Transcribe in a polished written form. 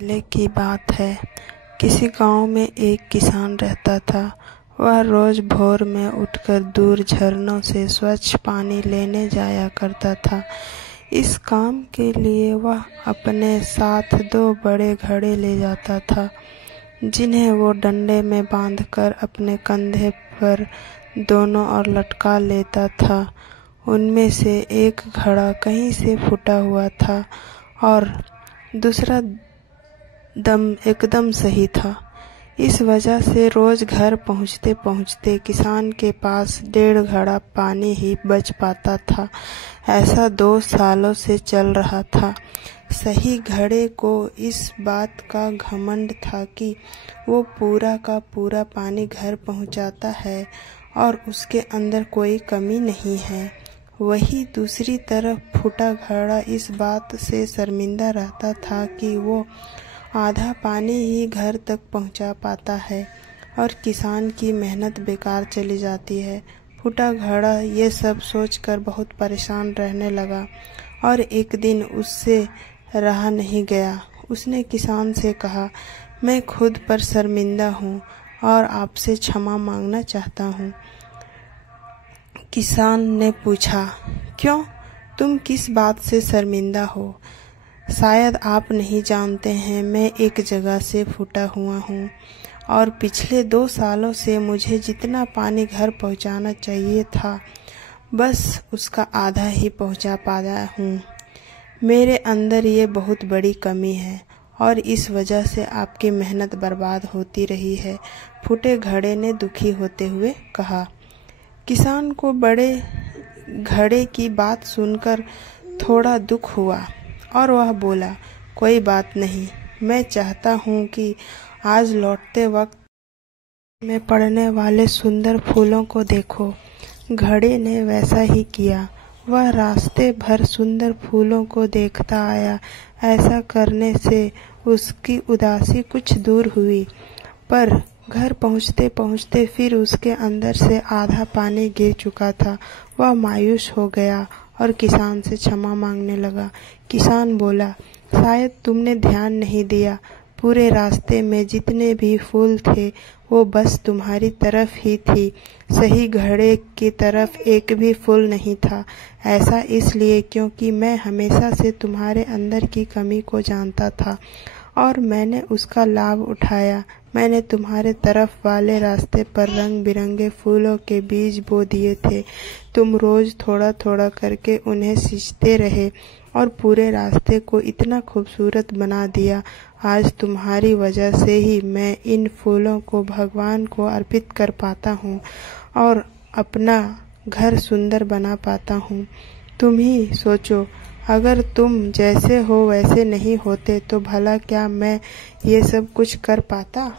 पहले की बात है। किसी गांव में एक किसान रहता था। वह रोज भोर में उठकर दूर झरनों से स्वच्छ पानी लेने जाया करता था। इस काम के लिए वह अपने साथ 2 बड़े घड़े ले जाता था, जिन्हें वो डंडे में बांधकर अपने कंधे पर दोनों ओर लटका लेता था। उनमें से एक घड़ा कहीं से फूटा हुआ था और दूसरा एकदम सही था। इस वजह से रोज घर पहुँचते पहुँचते किसान के पास 1.5 घड़ा पानी ही बच पाता था। ऐसा 2 सालों से चल रहा था। सही घड़े को इस बात का घमंड था कि वो पूरा का पूरा पानी घर पहुंचाता है और उसके अंदर कोई कमी नहीं है। वही दूसरी तरफ फूटा घड़ा इस बात से शर्मिंदा रहता था कि वो आधा पानी ही घर तक पहुंचा पाता है और किसान की मेहनत बेकार चली जाती है। फूटा घड़ा ये सब सोचकर बहुत परेशान रहने लगा और एक दिन उससे रहा नहीं गया। उसने किसान से कहा, मैं खुद पर शर्मिंदा हूँ और आपसे क्षमा मांगना चाहता हूँ। किसान ने पूछा, क्यों? तुम किस बात से शर्मिंदा हो? शायद आप नहीं जानते हैं, मैं एक जगह से फूटा हुआ हूँ और पिछले 2 सालों से मुझे जितना पानी घर पहुँचाना चाहिए था, बस उसका आधा ही पहुँचा पाया हूँ। मेरे अंदर ये बहुत बड़ी कमी है और इस वजह से आपकी मेहनत बर्बाद होती रही है। फूटे घड़े ने दुखी होते हुए कहा। किसान को बड़े घड़े की बात सुनकर थोड़ा दुख हुआ और वह बोला, कोई बात नहीं, मैं चाहता हूँ कि आज लौटते वक्त में पड़ने वाले सुंदर फूलों को देखो। घड़े ने वैसा ही किया। वह रास्ते भर सुंदर फूलों को देखता आया। ऐसा करने से उसकी उदासी कुछ दूर हुई, पर घर पहुँचते पहुँचते फिर उसके अंदर से आधा पानी गिर चुका था। वह मायूस हो गया और किसान से क्षमा मांगने लगा। किसान बोला, शायद तुमने ध्यान नहीं दिया, पूरे रास्ते में जितने भी फूल थे वो बस तुम्हारी तरफ ही थी, सही घड़े की तरफ एक भी फूल नहीं था। ऐसा इसलिए क्योंकि मैं हमेशा से तुम्हारे अंदर की कमी को जानता था और मैंने उसका लाभ उठाया। मैंने तुम्हारे तरफ वाले रास्ते पर रंग बिरंगे फूलों के बीज बो दिए थे। तुम रोज थोड़ा थोड़ा करके उन्हें सींचते रहे और पूरे रास्ते को इतना खूबसूरत बना दिया। आज तुम्हारी वजह से ही मैं इन फूलों को भगवान को अर्पित कर पाता हूँ और अपना घर सुंदर बना पाता हूँ। तुम ही सोचो, अगर तुम जैसे हो वैसे नहीं होते तो भला क्या मैं ये सब कुछ कर पाता?